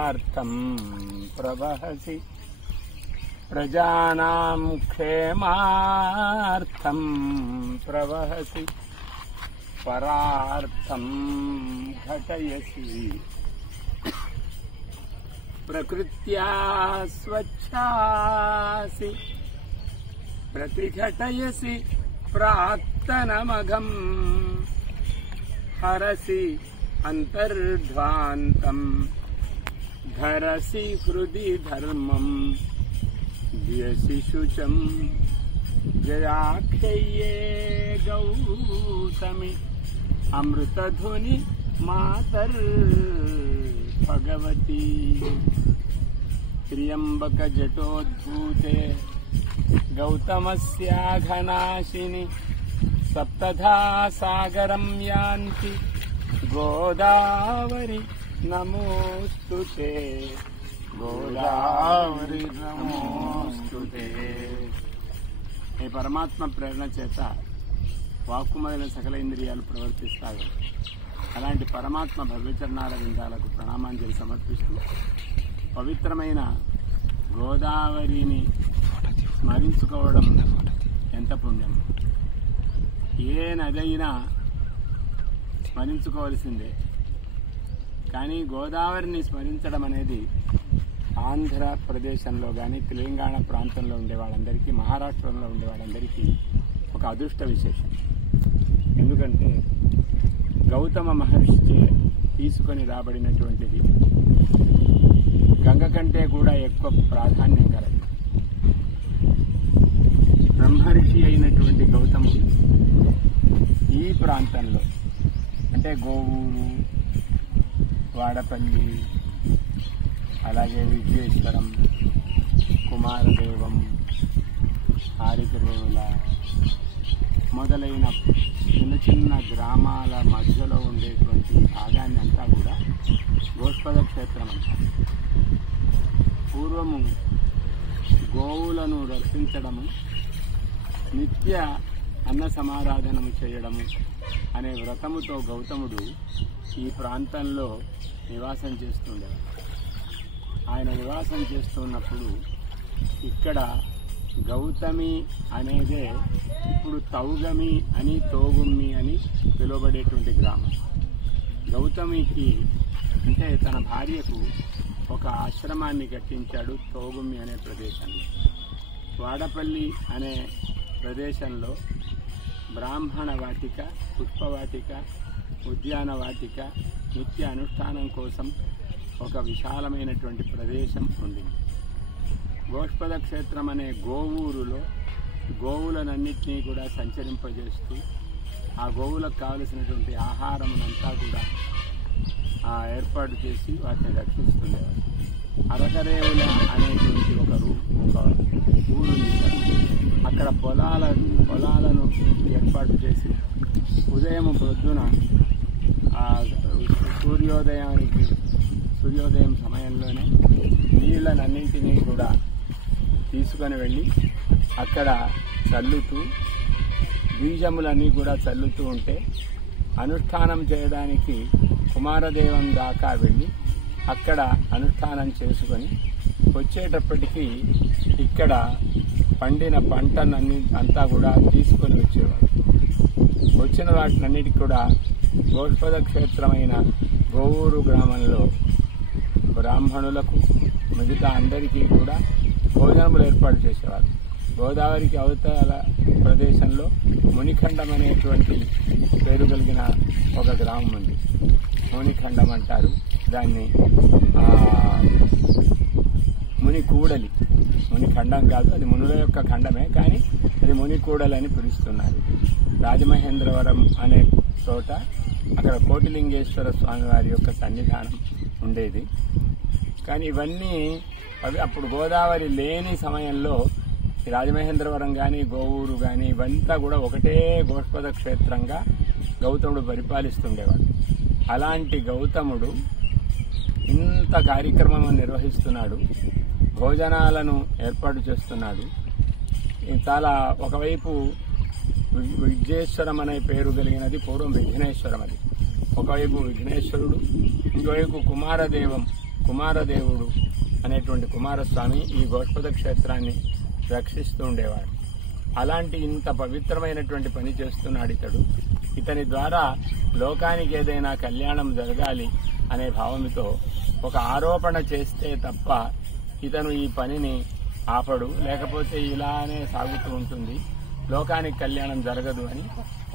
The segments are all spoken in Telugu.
दर्शनम् प्रवहसि प्रजानां क्षेमार्थं प्रवहसि परार्थं घटयसि प्रकृत्या स्वच्छासि प्रतिघटयसि प्राक्तनमघं हरसि अन्तर्ध्वान्तम् धरसि हृदि धर्मम् दियसि शुचम् जयाख्ये गौतमि अमृतधुनि मातर्भगवती त्र्यम्बकजटोद्भूते गौतमस्याघनाशिनि सप्तधा सागरं यान्ति गोदावरी नमोस्तुते गोदावरी नमोस्तुते। ఈ పరమాత్మ ప్రేరణ చేత వాక్కు మొదలైన సకల ఇంద్రియాలు ప్రవర్తిస్తాయి. అలాంటి పరమాత్మ భవ్యచరణాల విందాలకు ప్రణామాంజలి సమర్పిస్తూ పవిత్రమైన గోదావరిని స్మరించుకోవడం ఎంత పుణ్యం. ఏ నదైనా స్మరించుకోవాల్సిందే, కానీ గోదావరిని స్మరించడం అనేది ఆంధ్రప్రదేశంలో కానీ తెలంగాణ ప్రాంతంలో ఉండే వాళ్ళందరికీ, మహారాష్ట్రంలో ఉండే వాళ్ళందరికీ ఒక అదృష్ట విశేషం. ఎందుకంటే గౌతమ మహర్షి తీసుకొని రాబడినటువంటిది గంగ కంటే కూడా ఎక్కువ ప్రాధాన్యం కలదు. బ్రహ్మర్షి అయినటువంటి గౌతముడు ఈ ప్రాంతంలో అంటే గోవూరు, వాడపల్లి, అలాగే విద్యేశ్వరం, కుమారదేవం, హారికరేవుల మొదలైన చిన్న చిన్న గ్రామాల మధ్యలో ఉండేటువంటి భాగాన్ని అంతా కూడా గోష్పద క్షేత్రం అంటారు. పూర్వము గోవులను రక్షించడము, నిత్య అన్న సమారాధనము చేయడము అనే వ్రతముతో గౌతముడు ఈ ప్రాంతంలో నివాసం చేస్తుండేవాడు. ఆయన నివాసం చేస్తున్నప్పుడు ఇక్కడ గౌతమి అనేదే ఇప్పుడు తౌగమి అని, తోగుమ్మి అని పిలువబడేటువంటి గ్రామం. గౌతమికి అంటే తన భార్యకు ఒక ఆశ్రమాన్ని కట్టించాడు తోగుమ్మి అనే ప్రదేశంలో. వాడపల్లి అనే ప్రదేశంలో బ్రాహ్మణ వాటిక, పుష్పవాటిక, ఉద్యాన వాటిక, నిత్య అనుష్ఠానం కోసం ఒక విశాలమైనటువంటి ప్రదేశం ఉండింది. గోష్పద క్షేత్రం అనే గోవూరులో గోవులనన్నింటినీ కూడా సంచరింపజేస్తూ ఆ గోవులకు కావలసినటువంటి ఆహారమునంతా కూడా ఏర్పాటు చేసి వాటిని రక్షిస్తుండేవారు. అరకరేవుల అనేటువంటి ఒక ఊరుంది. అక్కడ పొలాలను ఏర్పాటు చేసి ఉదయం పొద్దున సూర్యోదయం సమయంలోనే నీళ్లనన్నింటినీ కూడా తీసుకొని వెళ్ళి అక్కడ చల్లుతూ, బీజములన్నీ కూడా చల్లుతూ ఉంటే అనుష్ఠానం చేయడానికి కుమారదేవం దాకా వెళ్ళి అక్కడ అనుష్ఠానం చేసుకొని వచ్చేటప్పటికీ ఇక్కడ పండిన పంటనన్ని అంతా కూడా తీసుకొని వచ్చేవారు. వచ్చిన వాటినన్నిటికీ కూడా గోష్పద క్షేత్రమైన గోవూరు గ్రామంలో బ్రాహ్మణులకు, మిగతా అందరికీ కూడా భోజనములు ఏర్పాటు చేసేవారు. గోదావరికి అవతల ప్రదేశంలో మునిఖండం అనేటువంటి పేరు కలిగిన ఒక గ్రామం ఉంది. మునిఖండం అంటారు దాన్ని. మునికూడలి, మునిఖండం కాదు, అది మునుల యొక్క ఖండమే, కానీ అది మునికూడలి అని పిలుస్తున్నారు. రాజమహేంద్రవరం అనే చోట అక్కడ కోటిలింగేశ్వర స్వామి వారి యొక్క సన్నిధానం ఉండేది. కానీ ఇవన్నీ అప్పుడు గోదావరి లేని సమయంలో రాజమహేంద్రవరం కానీ, గోవూరు కానీ ఇవంతా కూడా ఒకటే గోష్పద క్షేత్రంగా గౌతముడు పరిపాలిస్తుండేవాడు. అలాంటి గౌతముడు ఇంత కార్యక్రమం నిర్వహిస్తున్నాడు, భోజనాలను ఏర్పాటు చేస్తున్నాడు. చాలా ఒకవైపు విఘ్నేశ్వరం అనే పేరు కలిగినది పూర్వం విఘ్నేశ్వరం. అది ఒకవైపు విఘ్నేశ్వరుడు, ఇంకోవైపు కుమారదేవుడు అనేటువంటి కుమారస్వామి ఈ గోష్పద క్షేత్రాన్ని రక్షిస్తూ ఉండేవాడు. అలాంటి ఇంత పవిత్రమైనటువంటి పని చేస్తున్నాడు ఇతడు. ఇతని ద్వారా లోకానికి ఏదైనా కళ్యాణం జరగాలి అనే భావంతో ఒక ఆరోపణ చేస్తే తప్ప ఇతను ఈ పనిని ఆపడు, లేకపోతే ఇలానే సాగుతూ ఉంటుంది, లోకానికి కళ్యాణం జరగదు అని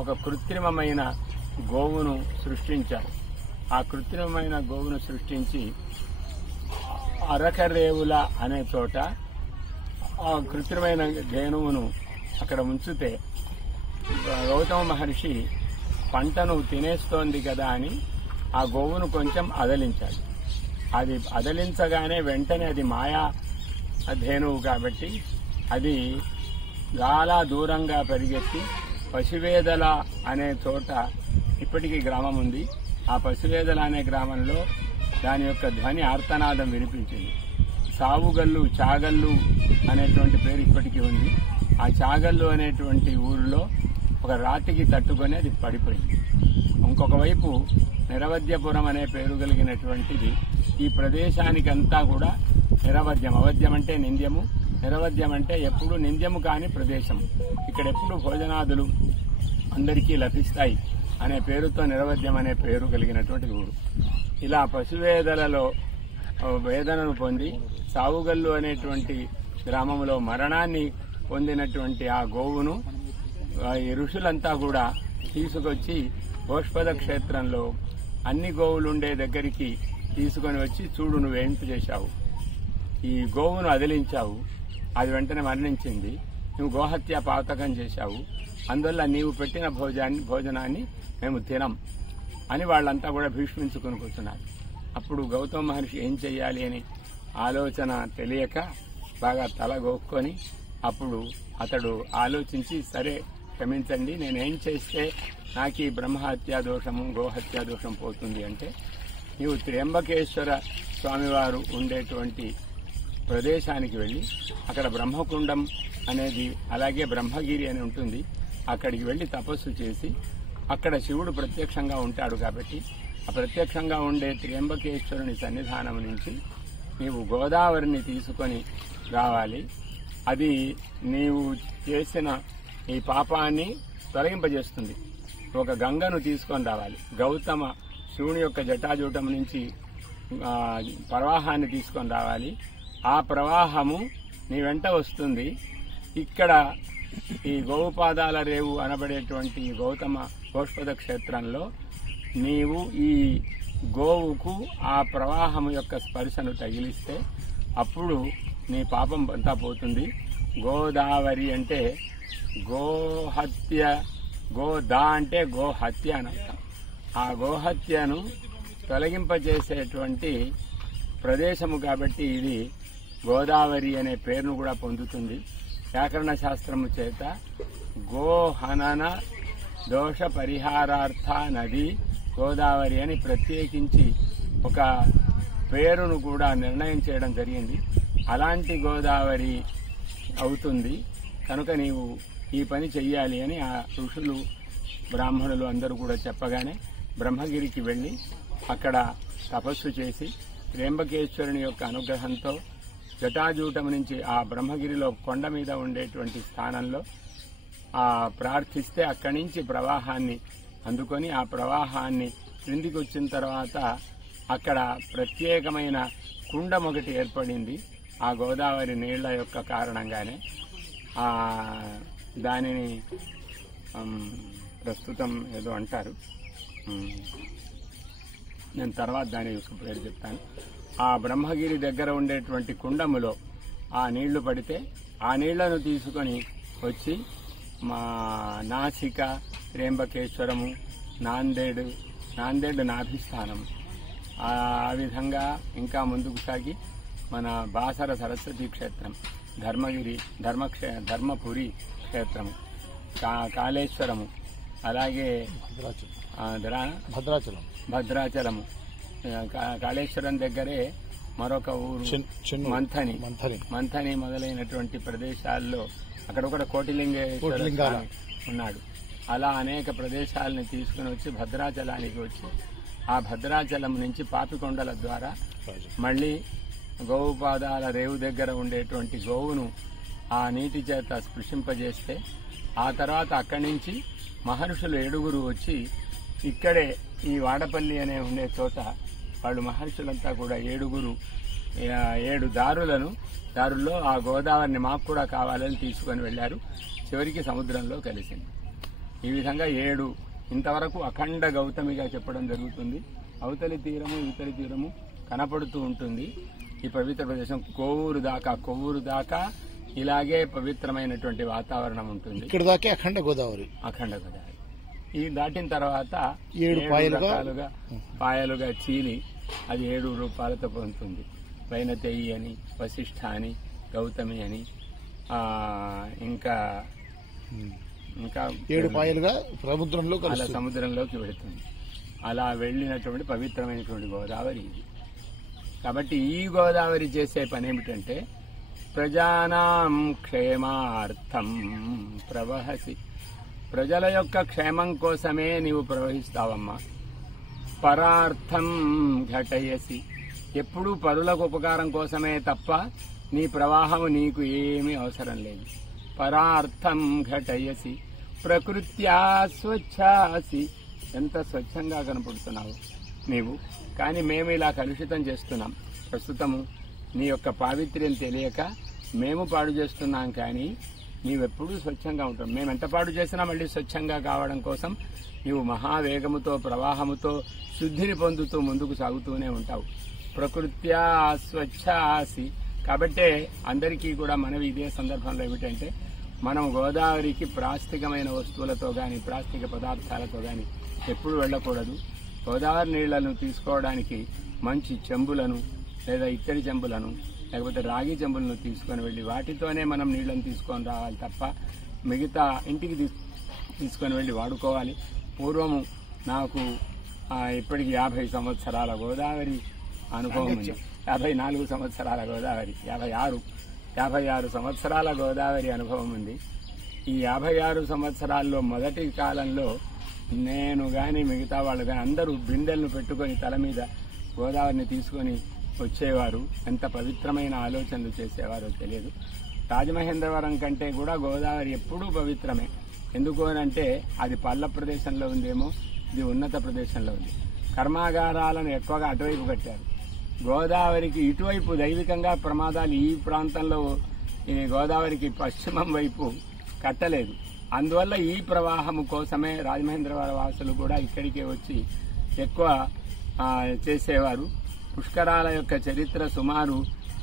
ఒక కృత్రిమమైన గోవును సృష్టించారు. ఆ కృత్రిమమైన గోవును సృష్టించి అరకరేవుల అనే చోట ఆ కృత్రిమైన ధేనువును అక్కడ ఉంచితే గౌతమ మహర్షి పంటను తినేస్తోంది కదా అని ఆ గోవును కొంచెం అదలించాడు. అది అదలించగానే వెంటనే అది మాయా ధేనువు కాబట్టి అది చాలా దూరంగా పరిగెత్తి పశువేదల అనే చోట ఇప్పటికీ గ్రామం ఉంది. ఆ పశువేదల అనే గ్రామంలో దాని యొక్క ధ్వని ఆర్తనాదం వినిపించింది. సావుగల్లు, చాగల్లు అనేటువంటి పేరు ఇప్పటికీ ఉంది. ఆ చాగల్లు అనేటువంటి ఊరిలో ఒక రాతికి తట్టుకొని అది పడిపోయింది. ఇంకొక వైపు నిరవధ్యపురం అనే పేరు కలిగినటువంటిది ఈ ప్రదేశానికంతా కూడా నిరవధ్యం. అవధ్యం అంటే నింద్యము, నిరవధ్యం అంటే ఎప్పుడు నింద్యము కాని ప్రదేశం. ఇక్కడ ఎప్పుడు భోజనాదులు అందరికీ లభిస్తాయి అనే పేరుతో నిరవధ్యం అనే పేరు కలిగినటువంటి ఊరు. ఇలా పశువేదలలో వేదనను పొంది సావుగల్లు అనేటువంటి గ్రామంలో మరణాన్ని పొందినటువంటి ఆ గోవును ఈ ఋషులంతా కూడా తీసుకొచ్చి గోష్పద క్షేత్రంలో అన్ని గోవులుండే దగ్గరికి తీసుకొని వచ్చి, చూడు నువ్వేంటి చేశావు, ఈ గోవును అదిలించావు, అది వెంటనే మరణించింది, నువ్వు గోహత్య పాతకం చేశావు, అందువల్ల నీవు పెట్టిన భోజనాన్ని మేము తినం అని వాళ్ళంతా కూడా భీష్మించుకుని కూర్చున్నారు. అప్పుడు గౌతమ మహర్షి ఏం చెయ్యాలి అని ఆలోచన తెలియక బాగా తల గోక్కొని అప్పుడు అతడు ఆలోచించి, సరే క్షమించండి, నేనేం చేస్తే నాకు ఈ బ్రహ్మహత్యా దోషము గోహత్యా దోషం పోతుంది అంటే, నీవు త్ర్యంబకేశ్వర స్వామివారు ఉండేటువంటి ప్రదేశానికి వెళ్లి అక్కడ బ్రహ్మకుండం అనేది అలాగే బ్రహ్మగిరి అని ఉంటుంది, అక్కడికి వెళ్లి తపస్సు చేసి అక్కడ శివుడు ప్రత్యక్షంగా ఉంటాడు కాబట్టి ఆ ప్రత్యక్షంగా ఉండే త్ర్యంబకేశ్వరుని సన్నిధానం నుంచి నీవు గోదావరిని తీసుకొని రావాలి. అది నీవు చేసిన ఈ పాపాన్ని తొలగింపజేస్తుంది. ఒక గంగను తీసుకొని రావాలి. గౌతమ శివుని యొక్క జటాజూటం నుంచి ప్రవాహాన్ని తీసుకొని రావాలి. ఆ ప్రవాహము నీ వెంట వస్తుంది. ఇక్కడ ఈ గోపాదాల రేవు అనబడేటువంటి గౌతమ గోష్పద క్షేత్రంలో నీవు ఈ గోవుకు ఆ ప్రవాహము యొక్క స్పర్శను తగిలిస్తే అప్పుడు నీ పాపం అంతా పోతుంది. గోదావరి అంటే గోహత్య, గోదా అంటే గోహత్య అని అర్థం. ఆ గోహత్యను తొలగింపజేసేటువంటి ప్రదేశము కాబట్టి ఇది గోదావరి అనే పేరును కూడా పొందుతుంది. వ్యాకరణ శాస్త్రము చేత గోహనన దోష పరిహారార్థ నది గోదావరి అని ప్రత్యేకించి ఒక పేరును కూడా నిర్ణయం చేయడం జరిగింది. అలాంటి గోదావరి అవుతుంది కనుక నీవు ఈ పని చెయ్యాలి అని ఆ ఋషులు బ్రాహ్మణులు అందరూ కూడా చెప్పగానే బ్రహ్మగిరికి వెళ్లి అక్కడ తపస్సు చేసి త్ర్యంబకేశ్వరుని యొక్క అనుగ్రహంతో జటాజూటం నుంచి ఆ బ్రహ్మగిరిలో కొండ మీద ఉండేటువంటి స్థానంలో ప్రార్థిస్తే అక్కడి నుంచి ప్రవాహాన్ని అందుకొని ఆ ప్రవాహాన్ని క్రిందికి వచ్చిన తర్వాత అక్కడ ప్రత్యేకమైన కుండం ఒకటి ఏర్పడింది. ఆ గోదావరి నీళ్ల యొక్క కారణంగానే దానిని ప్రస్తుతం ఏదో అంటారు, నేను తర్వాత దాని పేరు చెప్తాను. ఆ బ్రహ్మగిరి దగ్గర ఉండేటువంటి కుండములో ఆ నీళ్లు పడితే ఆ నీళ్లను తీసుకొని వచ్చి మా నాసిక, త్ర్యంబకేశ్వరము, నాందేడు నాభిస్థానం, ఆ విధంగా ఇంకా ముందుకు సాగి మన బాసర సరస్వతి క్షేత్రం, ధర్మగిరి ధర్మపురి క్షేత్రము, కాళేశ్వరము, అలాగే భద్రాచలము, కాళేశ్వరం దగ్గరే మరొక ఊరు మంథని మొదలైనటువంటి ప్రదేశాల్లో అక్కడ కూడా కోటిలింగేశ్వర ఉన్నాడు. అలా అనేక ప్రదేశాలని తీసుకుని వచ్చి భద్రాచలానికి వచ్చి ఆ భద్రాచలం నుంచి పాపికొండల ద్వారా మళ్ళీ గోవు పాదాల రేవు దగ్గర ఉండేటువంటి గోవును ఆ నీటి చేత స్పృశింపజేస్తే ఆ తర్వాత అక్కడి నుంచి మహర్షులు 7 వచ్చి ఇక్కడే ఈ వాడపల్లి అనే ఉండే చోట వాళ్ళు మహర్షులంతా కూడా 7 దారుల్లో ఆ గోదావరిని మాకు కూడా కావాలని తీసుకొని వెళ్లారు. చివరికి సముద్రంలో కలిసింది. ఈ విధంగా 7 ఇంతవరకు అఖండ గౌతమిగా చెప్పడం జరుగుతుంది. అవతలి తీరము ఇవతలి తీరము కనపడుతూ ఉంటుంది. ఈ పవిత్ర ప్రదేశం కొవ్వూరు దాకా ఇలాగే పవిత్రమైనటువంటి వాతావరణం ఉంటుంది. ఇక్కడ దాకా అఖండ గోదావరి. ఈ దాటిన తర్వాత 7 పాయలుగా చీలి అది 7 రూపాలతో పొందుతుంది. వైనతేయి అని, వశిష్ఠ అని, గౌతమి అని, ఇంకా 7 పాయలుగా సముద్రంలోకి వెళుతుంది. అలా వెళ్ళినటువంటి పవిత్రమైనటువంటి గోదావరి ఇది. కాబట్టి ఈ గోదావరి చేసే పని ఏమిటంటే ప్రజానాం క్షేమార్థం ప్రవహసి, ప్రజల యొక్క క్షేమం కోసమే నీవు ప్రవహిస్తావమ్మా. పరార్థం ఘటయసి, ఎప్పుడూ పరులకు ఉపకారం కోసమే తప్ప నీ ప్రవాహం నీకు ఏమీ అవసరం లేదు. పరార్థం ఘటయసి ప్రకృత్యా స్వచ్ఛాసి, ఎంత స్వచ్ఛంగా కనపడుతున్నావు నీవు. కానీ మేము ఇలా కలుషితం చేస్తున్నాం. ప్రస్తుతము నీ యొక్క పావిత్ర్యం తెలియక మేము పాడు చేస్తున్నాం. కానీ నీవెప్పుడూ స్వచ్ఛంగా ఉంటావు. మేము ఎంత పాడు చేసినా మళ్ళీ స్వచ్ఛంగా కావడం కోసం నీవు మహావేగముతో ప్రవాహముతో శుద్ధిని పొందుతూ ముందుకు సాగుతూనే ఉంటావు. ప్రకృత్యా స్వచ్ఛాసి. కాబట్టే అందరికీ కూడా మనవి ఇదే సందర్భంలో ఏమిటంటే మనం గోదావరికి ప్లాస్టికమైన వస్తువులతో గాని ప్లాస్టిక్ పదార్థాలతో గాని ఎప్పుడు వెళ్ళకూడదు. గోదావరి నీళ్లను తీసుకోవడానికి మంచి చెంబులను లేదా ఇత్తడి చెంబులను లేకపోతే రాగి చెంబులను తీసుకొని వెళ్ళి వాటితోనే మనం నీళ్లను తీసుకొని రావాలి తప్ప మిగతా ఇంటికి తీసుకొని వెళ్ళి వాడుకోవాలి. పూర్వము నాకు ఇప్పటికి 50 సంవత్సరాల గోదావరి అనుభవం ఉంది. 54 సంవత్సరాల గోదావరి, 56 సంవత్సరాల గోదావరి అనుభవం ఉంది. ఈ 56 సంవత్సరాల్లో మొదటి కాలంలో నేను గాని మిగతా వాళ్ళు గాని అందరూ బిందెలను పెట్టుకొని తల మీద గోదావరిని తీసుకొని వచ్చేవారు. ఎంత పవిత్రమైన ఆలోచనలు చేసేవారో తెలియదు. రాజమహేంద్రవరం కంటే కూడా గోదావరి ఎప్పుడూ పవిత్రమే. ఎందుకు అనంటే అది పల్ల ప్రదేశంలో ఉందేమో, ఇది ఉన్నత ప్రదేశంలో ఉంది. కర్మాగారాలను ఎక్కువగా అటువైపు కట్టారు. గోదావరికి ఇటువైపు దైవికంగా ప్రమాదాలు ఈ ప్రాంతంలో గోదావరికి పశ్చిమం వైపు కట్టలేదు. అందువల్ల ఈ ప్రవాహం కోసమే రాజమహేంద్రవరం వాసులు కూడా ఇక్కడికే వచ్చి ఎక్కువ చేసేవారు. పుష్కరాల యొక్క చరిత్ర సుమారు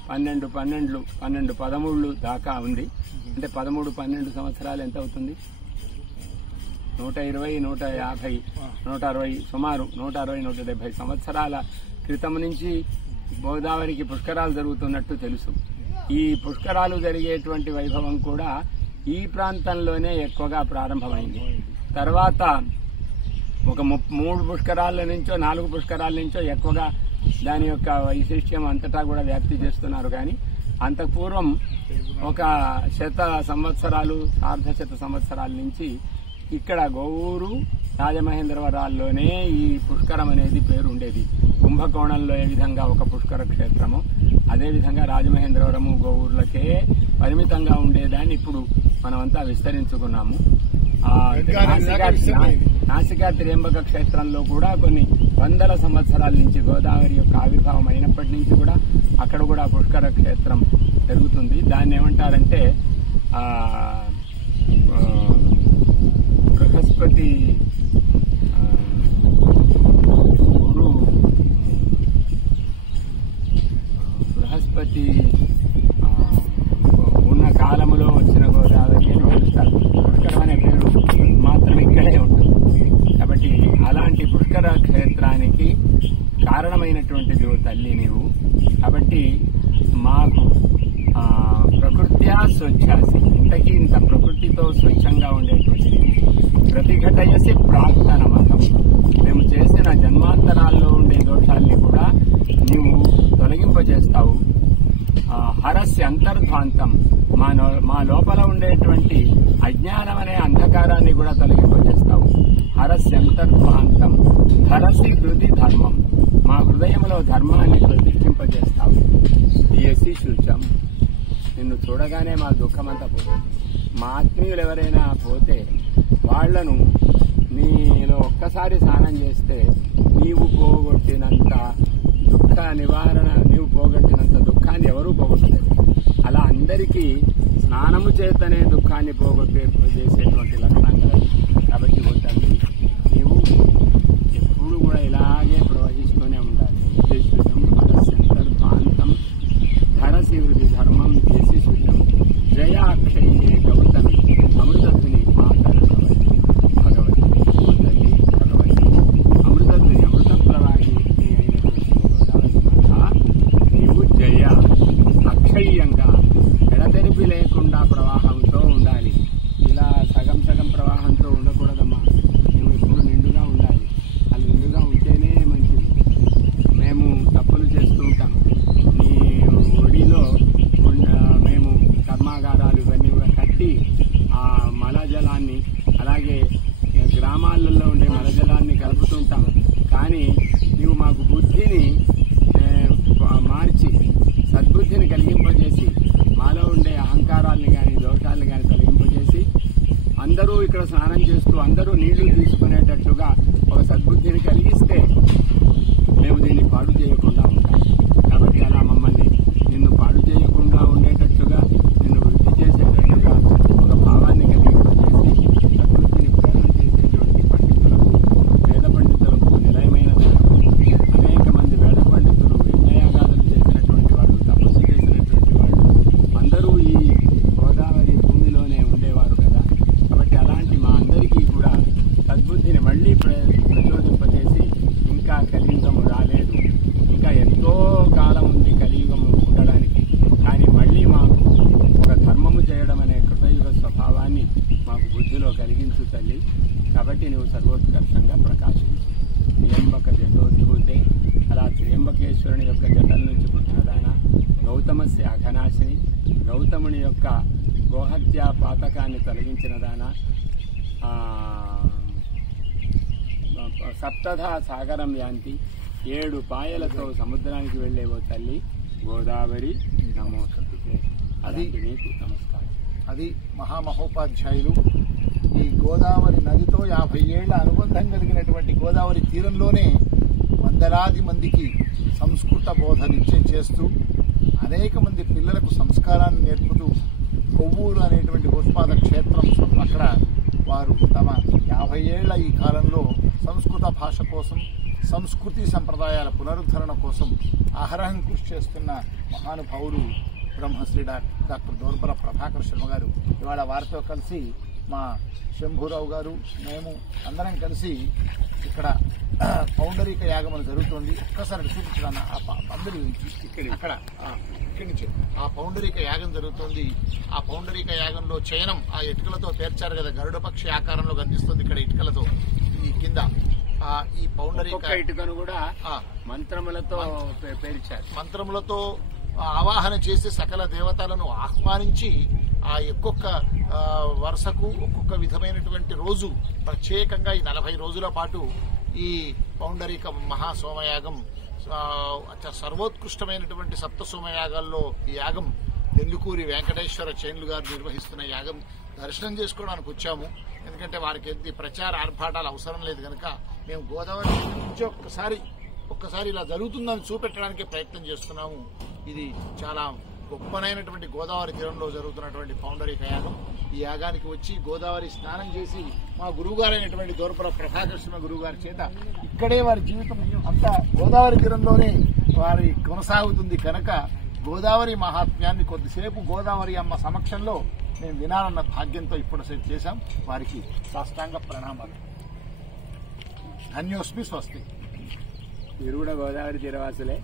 12-13 దాకా ఉంది. అంటే 13-12 సంవత్సరాలు ఎంత అవుతుంది? 120, 150, 160 సుమారు 160-170 సంవత్సరాల క్రితం నుంచి గోదావరికి పుష్కరాలు జరుగుతున్నట్టు తెలుసు. ఈ పుష్కరాలు జరిగేటువంటి వైభవం కూడా ఈ ప్రాంతంలోనే ఎక్కువగా ప్రారంభమైంది. తర్వాత ఒక 3 పుష్కరాల నుంచో 4 పుష్కరాల నుంచో ఎక్కువగా దాని యొక్క వైశిష్ట్యం అంతటా కూడా వ్యాప్తి చేస్తున్నారు. కానీ అంతకు పూర్వం ఒక 100 సంవత్సరాలు, అర్ధ సంవత్సరాల నుంచి ఇక్కడ గోవూరు రాజమహేంద్రవరాల్లోనే ఈ పుష్కరం అనేది పేరు ఉండేది. కుంభకోణంలో ఏ విధంగా ఒక పుష్కర క్షేత్రము, అదేవిధంగా రాజమహేంద్రవరము గోవూర్లకే పరిమితంగా ఉండేదాన్ని ఇప్పుడు మనమంతా విస్తరించుకున్నాము. నాసికా త్ర్యంబక క్షేత్రంలో కూడా కొన్ని 100 సంవత్సరాల నుంచి గోదావరి యొక్క ఆవిర్భావం అయినప్పటి నుంచి కూడా అక్కడ కూడా పుష్కర క్షేత్రం జరుగుతుంది. దాన్ని ఏమంటారంటే బృహస్పతి ఉన్న కాలములో వచ్చిన గోదావరి అని పిలుస్తారు. పుష్కరం అనే పేరు మాత్రం ఇక్కడే ఉంటుంది. కాబట్టి అలాంటి పుష్కర క్షేత్రానికి కారణమైనటువంటిది తల్లి నీవు. కాబట్టి మాకు ప్రకృత్యా స్వచ్ఛాసి, ఇంతకీ ఇంత ప్రకృతితో స్వచ్ఛంగా ఉండేటువంటిది. ప్రతిఘటయసి ప్రాక్తనమహం, మేము చేసిన జన్మాంతరాల్లో ఉండే దోషాల్ని కూడా నీవు తొలగింపజేస్తావు. హరస్య అంతర్ధ్వాంతం, మా లోపల ఉండేటువంటి అజ్ఞానం అనే అంధకారాన్ని కూడా తొలగింపజేస్తావు. హరస్యంతర్భాంతం హరసి హృది ధర్మం, మా హృదయంలో ధర్మాన్ని ప్రతిష్ఠింపజేస్తావు. యసి శుచం, నిన్ను చూడగానే మా దుఃఖమంతా పోతుంది. మా ఆత్మీయులు ఎవరైనా పోతే వాళ్లను నీలో ఒక్కసారి స్నానం చేస్తే నీవు పోగొట్టినంత దుఃఖ నివారణ, నీవు పోగొట్టినంత దుఃఖాన్ని ఎవరూ పోగొట్టలేరు. అలా అందరికీ స్నానము చేతనే దుఃఖాన్ని చేసేటువంటి లక్షణం కలదు. కాబట్టి తల్లి, నీవు ఎప్పుడు కూడా ఇలాగే ప్రవహిస్తూనే ఉండాలి. శుద్ధం హరస్యంతర్భాంతం ధరసి వృద్ధి ధర్మం చేసి శుద్ధం జయ అక్షయ్యే గౌతమి అమృతధ్వని మాతర భగవతి తల్లి భగవతి అమృతధ్వని అమృత ప్రవాహి అయినటువంటి నీవు జయ అక్షయ్యంగా ఎడతెరిపి లేకుండా ప్రవాహంతో ఉండాలి. ఇలా సగం సగం ప్రవాహంతో ఉండకూడదమ్మా. మేము ఎప్పుడు నిండుగా ఉండాలి. అది నిండుగా ఉంటేనే మంచిది. మేము తప్పులు చేస్తూ ఉంటాం. నీ ఒడిలో మేము కర్మాగారాలు ఇవన్నీ కూడా కట్టి ఆ మలజలాన్ని, అలాగే గ్రామాలలో ఉండే మలజలాన్ని కలుపుతుంటాం. కానీ నీవు మాకు బుద్ధిని మార్చి సద్బుద్ధిని కలిగింపజేసి మాలో ఉండే అహంకారాన్ని కానీ దోషాలను కానీ తొలగింపజేసి అందరూ ఇక్కడ స్నానం చేస్తూ అందరూ నీళ్లు తీసుకునేటట్లుగా ఒక సద్బుద్ధిని కలిగిస్తే మేము దీన్ని పాడు చేయకుండా ఉంటాం. కాబట్టి అలా మమ్మల్ని నిన్ను పాడు చేయకుండా ఉండేటట్లుగా, నిన్ను వృద్ధి చేసేటట్లుగా ఒక భావాన్ని కలిగింపజేసి సద్బుద్ధిని ప్రేరణ చేసేటువంటి పండితులకు, వేద పండితులకు నిలయమైన అనేక మంది వేద పండితులు యజ్ఞయాగాదులు చేసినటువంటి వాళ్ళు, తపస్సు చేసినటువంటి వాళ్ళు అందరూ ఈ గోదావరి భూమిలోనే ఉండేవారు కదా. కాబట్టి అలాంటి మా అందరికీ కూడా సద్బుద్ధిని మళ్లీ ప్రచోదింపజేసి, ఇంకా కలియుగము రాలేదు, ఇంకా ఎంతో కాలం ఉంది కలియుగము ఉండడానికి, కానీ మళ్లీ మాకు ఒక ధర్మము చేయడం అనే కృతయుగ స్వభావాన్ని మాకు బుద్ధిలో కలిగించు తల్లి. కాబట్టి నువ్వు సర్వోత్కర్షంగా ప్రకాశించు. త్రియంబక జటోద్భూతే, అలా త్రియంబకేశ్వరుని యొక్క జటల నుంచి పుట్టినదాన, గౌతమస్య అఘనాశిని, గౌతముని యొక్క గోహత్యా పాతకాన్ని తొలగించినదాన, సప్తధా సాగరం యాంతి, 7 పాయలతో సముద్రానికి వెళ్లేవో తల్లి గోదావరి నమోస్తుతే. అది నీకు నమస్కారం. అది మహామహోపాధ్యాయులు ఈ గోదావరి నదితో 50 ఏళ్ల అనుబంధం కలిగినటువంటి గోదావరి తీరంలోనే వందలాది మందికి సంస్కృత బోధ నిత్యం చేస్తూ అనేక మంది పిల్లలకు సంస్కారాన్ని నేర్పుతూ కొవ్వూరు అనేటువంటి గోష్పాద క్షేత్రం అక్కడ వారు తమ 50 ఏళ్ల ఈ కాలంలో సంస్కృత భాష కోసం, సంస్కృతి సంప్రదాయాల పునరుద్ధరణ కోసం అహరహం కృషి చేస్తున్న మహానుభావులు బ్రహ్మశ్రీ డాక్టర్ దోర్బల ప్రభాకర్ శర్మ గారు. ఇవాళ వారితో కలిసి మా శంభూరావు గారు, మేము అందరం కలిసి ఇక్కడ పౌండరీక యాగం అని జరుగుతోంది. ఒక్కసారి చూపించడానికి ఆ పందిరి అక్కడ ఇక్కడి నుంచి ఆ పౌండరీక యాగం జరుగుతోంది. ఆ పౌండరీక యాగంలో చయనం ఆ ఇటుకలతో పేర్చారు కదా, గరుడ పక్షి ఆకారంలో కనిపిస్తుంది ఇక్కడ ఇటుకలతో. ఈ కింద ఈ పౌండరీక ఇటుకను కూడా మంత్రములతో పేర్చారు. మంత్రములతో ఆవాహన చేసి సకల దేవతలను ఆహ్వానించి ఆ ఒక్కొక్క వరుసకు ఒక్కొక్క విధమైనటువంటి రోజు ప్రత్యేకంగా ఈ 40 రోజుల పాటు ఈ పౌండరీక మహాసోమయాగం సర్వోత్కృష్టమైనటువంటి 7 సోమయాగాల్లో ఈ యాగం నెల్లికూరి వెంకటేశ్వర చేన్లు గారు నిర్వహిస్తున్న యాగం దర్శనం చేసుకోవడానికి వచ్చాము. ఎందుకంటే వారికి ప్రచార ఆర్భాటాలు అవసరం లేదు కనుక మేము గోదావరి నుంచి ఒక్కసారి ఇలా జరుగుతుందని చూపెట్టడానికి ప్రయత్నం చేస్తున్నాము. ఇది చాలా గొప్పనైనటువంటి గోదావరి తీరంలో జరుగుతున్నటువంటి పౌండరీక యాగం. ఈ యాగానికి వచ్చి గోదావరి స్నానం చేసి మా గురువుగారైనటువంటి దోర్పల ప్రభాకర్ శర్మ గురువు గారి చేత ఇక్కడే వారి జీవితం అంతా గోదావరి తీరంలోనే వారి కొనసాగుతుంది కనుక గోదావరి మహాత్మ్యాన్ని కొద్దిసేపు గోదావరి అమ్మ సమక్షంలో మేము వినాలన్న భాగ్యంతో ఇప్పుడు చేశాం. వారికి సాష్టాంగ ప్రణామాలు. ధన్యోస్మి. స్వస్తి. మీరు కూడా గోదావరి తీరవాసులే.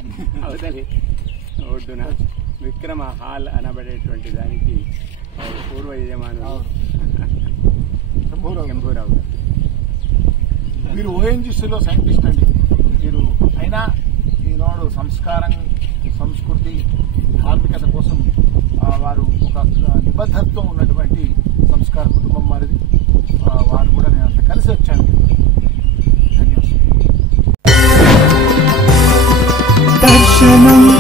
అవతలి ఒడ్డున విక్రమ హాల్ అనబడేటువంటి దానికి పూర్వ యజమానులు శంభూరావు. మీరు ఓఎన్జీసీలో సైంటిస్ట్ అండి. మీరు అయినా ఈనాడు సంస్కారం, సంస్కృతి, ధార్మికత కోసం వారు ఒక నిబద్ధతతో ఉన్నటువంటి సంస్కార కుటుంబం వారిది. వారు కూడా నేను అంత కలిసి వచ్చాను. ధన్యవాదాలు.